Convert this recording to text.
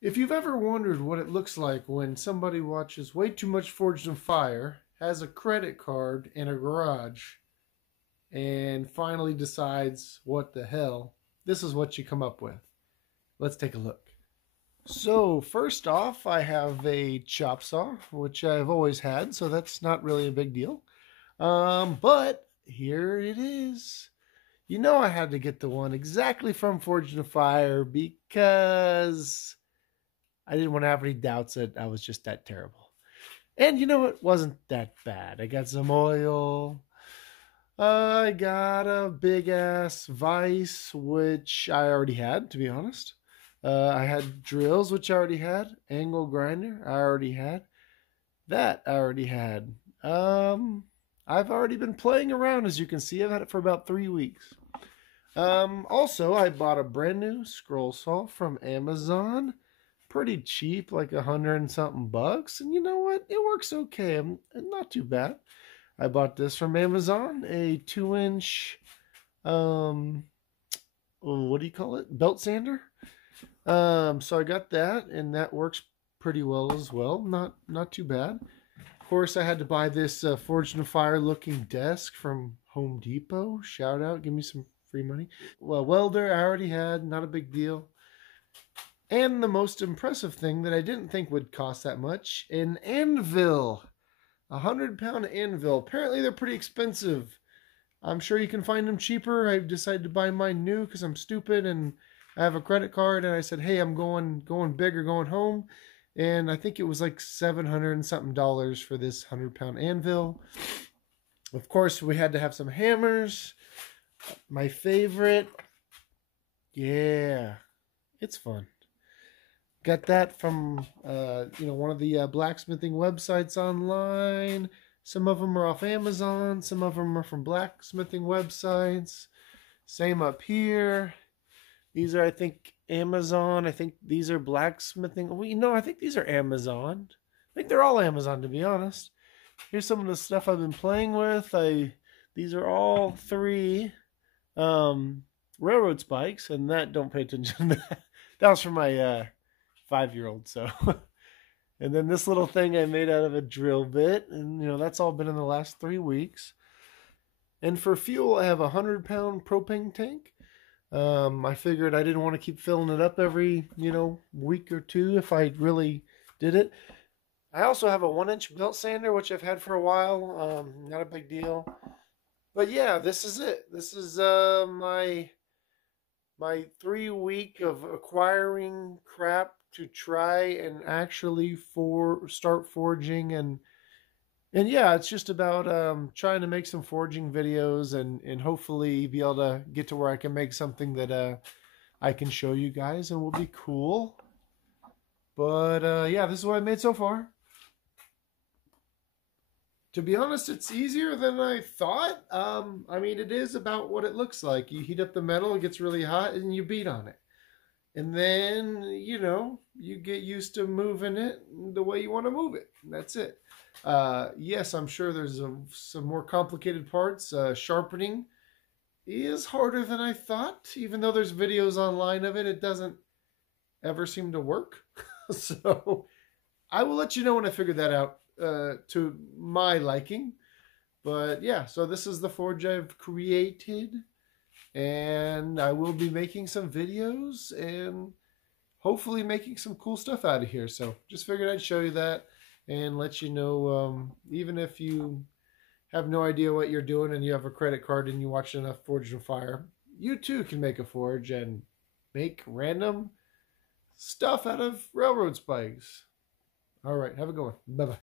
If you've ever wondered what it looks like when somebody watches way too much Forged in Fire, has a credit card in a garage, and finally decides, what the hell, this is what you come up with. Let's take a look. So, first off, I have a chop saw, which I've always had, so that's not really a big deal. But here it is. You know I had to get the one exactly from Forged in Fire because I didn't want to have any doubts that I was just that terrible. And you know, it wasn't that bad. I got some oil. I got a big ass vise, which I already had, to be honest. I had drills, which I already had. Angle grinder, I already had. That I already had. I've already been playing around, as you can see. I've had it for about 3 weeks. Also, I bought a brand new scroll saw from Amazon. Pretty cheap, like $100 and something bucks. And you know what? It works okay. Not too bad. I bought this from Amazon, a 2-inch, what do you call it? Belt sander. So I got that, and that works pretty well as well. Not too bad. Of course, I had to buy this Forged in Fire looking desk from Home Depot. Shout out, give me some free money. Well, welder I already had, not a big deal. And the most impressive thing that I didn't think would cost that much, an anvil. A 100-pound anvil. Apparently they're pretty expensive. I'm sure you can find them cheaper. I decided to buy mine new because I'm stupid and I have a credit card, and I said, hey, I'm going big or going home. And I think it was like $700 and something for this 100-pound anvil. Of course, we had to have some hammers. My favorite. Yeah, it's fun. Got that from one of the blacksmithing websites online. Some of them are off Amazon. Some of them are from blacksmithing websites. Same up here. These are, I think, Amazon. I think these are blacksmithing. Well, I think these are Amazon. I think they're all Amazon, to be honest. Here's some of the stuff I've been playing with. These are all 3 railroad spikes, and that, don't pay attention to that. That was for my 5-year-old. So, and then this little thing I made out of a drill bit, and that's all been in the last 3 weeks. And for fuel, I have a 100-pound propane tank. I figured I didn't want to keep filling it up every week or 2 if I really did it. I also have a 1-inch belt sander, which I've had for a while. Not a big deal. But yeah, this is it. This is my 3 week of acquiring crap to try and actually start forging, and yeah, it's just about trying to make some forging videos and hopefully be able to get to where I can make something that I can show you guys and will be cool. But yeah, this is what I made so far. To be honest, it's easier than I thought. I mean, it is about what it looks like. You heat up the metal, it gets really hot, and you beat on it. And then, you get used to moving it the way you want to move it. That's it. Yes, I'm sure there's some more complicated parts. Sharpening is harder than I thought. Even though there's videos online of it, it doesn't ever seem to work. So I will let you know when I figure that out to my liking. But yeah, so this is the forge I've created. And I will be making some videos and hopefully making some cool stuff out of here. So just figured I'd show you that and let you know, even if you have no idea what you're doing and you have a credit card and you watch enough Forged in Fire, you too can make a forge and make random stuff out of railroad spikes. All right, have a good one. Bye-bye.